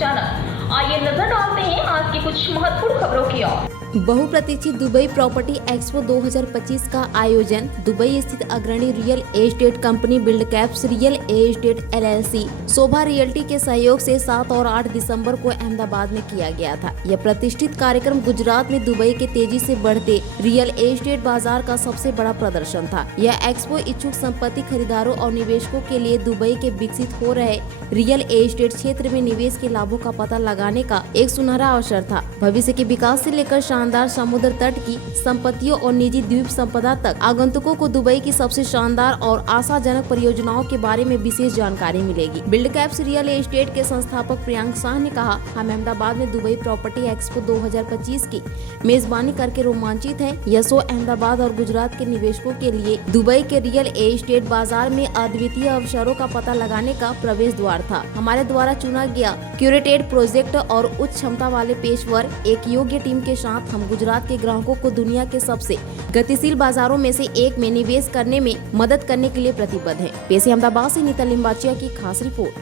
अचानक। आइए नजर डालते हैं आज की कुछ महत्वपूर्ण खबरों की ओर। बहुप्रतीक्षित दुबई प्रॉपर्टी एक्सपो 2025 का आयोजन दुबई स्थित अग्रणी real estate company Buildcaps real estate LLC Sobha realty के सहयोग से 7 और 8 दिसंबर को अहमदाबाद में किया गया था। यह प्रतिष्ठित कार्यक्रम गुजरात में दुबई के तेजी से बढ़ते रियल एस्टेट बाजार का सबसे बड़ा प्रदर्शन था। यह एक्सपो इच्छुक संपत्ति खरीदारों और निवेशकों के लिए दुबई के विकसित हो रहे रियल एस्टेट क्षेत्र में निवेश के लाभों का पता लगाने का एक सुनहरा अवसर था। भविष्य के विकास से लेकर शानदार समुद्र तट की संपत्तियों और निजी द्वीप संपदा तक आगंतुकों को दुबई की सबसे शानदार और आशाजनक परियोजनाओं के बारे में विशेष जानकारी मिलेगी। बिल्डकैप्स रियल एस्टेट के संस्थापक प्रियांक शाह ने कहा, हम अहमदाबाद में दुबई प्रॉपर्टी एक्सपो 2025 की मेजबानी करके रोमांचित हैं। यह शो अहमदाबाद और गुजरात के निवेशकों के लिए दुबई के रियल एस्टेट बाजार में अद्वितीय अवसरों का पता लगाने का प्रवेश द्वार था। हमारे द्वारा चुना गया क्यूरेटेड प्रोजेक्ट और उच्च क्षमता वाले पेशवर एक योग्य टीम के साथ हम गुजरात के ग्राहकों को दुनिया के सबसे गतिशील बाजारों में से एक में निवेश करने में मदद करने के लिए प्रतिबद्ध हैं। पेश है अहमदाबाद से नीता लिंबाचिया की खास रिपोर्ट।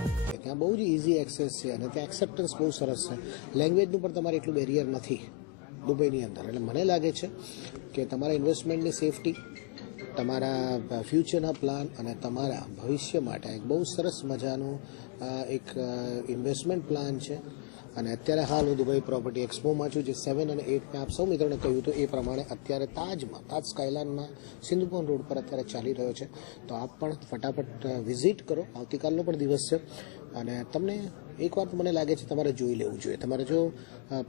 ત્યાં બહુ જ ઇઝી એક્સેસ છે અને ત્યાં એક્સેપ્ટન્સ બહુ સરસ છે. લેંગ્વેજનું પણ તમારે એટલું બેરિયર નથી દુબઈની અંદર. એટલે મને લાગે છે કે તમારા ઇન્વેસ્ટમેન્ટની સેફટી, તમારા ફ્યુચરના પ્લાન અને તમારા ભવિષ્ય માટે એક બહુ સરસ મજાનું એક ઇન્વેસ્ટમેન્ટ પ્લાન છે. અને અત્યારે હાલ હું દુબઈ પ્રોપર્ટી એક્સપોમાં છું, જે 7 અને 8 મેં આપ સૌ મિત્રોને કહ્યું હતું એ પ્રમાણે અત્યારે તાજ સ્કાયલાઇનમાં સિંધુપોન રોડ પર અત્યારે ચાલી રહ્યો છે. તો આપ પણ ફટાફટ વિઝિટ કરો. આવતીકાલનો પણ દિવસ છે અને તમને એક વાર મને લાગે છે તમારે જોઈ લેવું જોઈએ. તમારે જો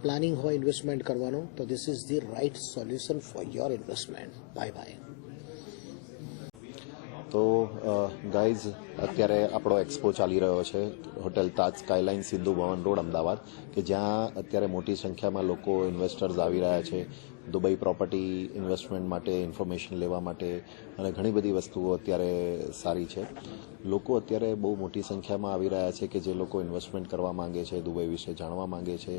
પ્લાનિંગ હોય ઇન્વેસ્ટમેન્ટ કરવાનું તો this is the right solution for your investment. Bye bye. તો ગાઈઝ અત્યારે આપણો એક્સપો ચાલી રહ્યો છે hotel Taj skyline Sindhu Bhavan road Ahmedabad, કે જ્યાં અત્યારે મોટી સંખ્યામાં લોકો ઇન્વેસ્ટર્સ આવી રહ્યા છે દુબઈ પ્રોપર્ટી ઇન્વેસ્ટમેન્ટ માટે, ઇન્ફોર્મેશન લેવા માટે અને ઘણી બધી વસ્તુઓ અત્યારે સારી છે. લોકો અત્યારે બહુ મોટી સંખ્યામાં આવી રહ્યા છે કે જે લોકો ઇન્વેસ્ટમેન્ટ કરવા માંગે છે, દુબઈ વિશે જાણવા માંગે છે,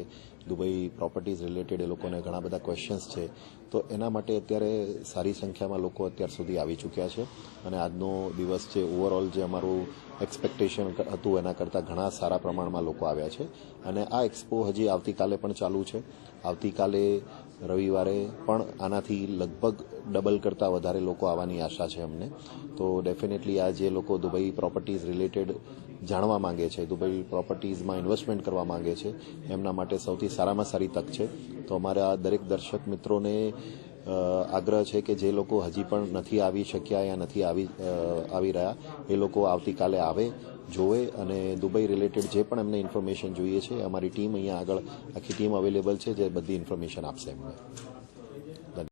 દુબઈ પ્રોપર્ટીઝ રિલેટેડ એ લોકોને ઘણા બધા ક્વેશ્ચન્સ છે. તો એના માટે અત્યારે સારી સંખ્યામાં લોકો અત્યાર સુધી આવી ચૂક્યા છે અને આજનો દિવસ છે ઓવરઓલ જે અમારું એક્સપેક્ટેશન હતું એના કરતાં ઘણા સારા પ્રમાણમાં લોકો આવ્યા છે. અને આ એક્સપો હજી આવતીકાલે પણ ચાલુ છે. આવતીકાલે રવિવારે પણ આનાથી લગભગ ડબલ કરતાં વધારે લોકો આવવાની આશા છે અમને. તો ડેફિનેટલી આ જે લોકો દુબઈ પ્રોપર્ટીઝ રિલેટેડ જાણવા માંગે છે, દુબઈ પ્રોપર્ટીઝમાં ઇન્વેસ્ટમેન્ટ કરવા માંગે છે, એમના માટે સૌથી સારામાં સારી તક છે. તો અમારા દરેક દર્શક મિત્રોને આગ્રહ છે કે જે લોકો હજી પણ નથી આવી શક્યા યા નથી આવી રહ્યા એ લોકો આવતીકાલે આવે, જોવે અને દુબઈ રિલેટેડ જે પણ એમને ઇન્ફોર્મેશન જોઈએ છે અમારી ટીમ અહીંયા આગળ આખી ટીમ અવેલેબલ છે જે બધી ઇન્ફોર્મેશન આપશે એમને.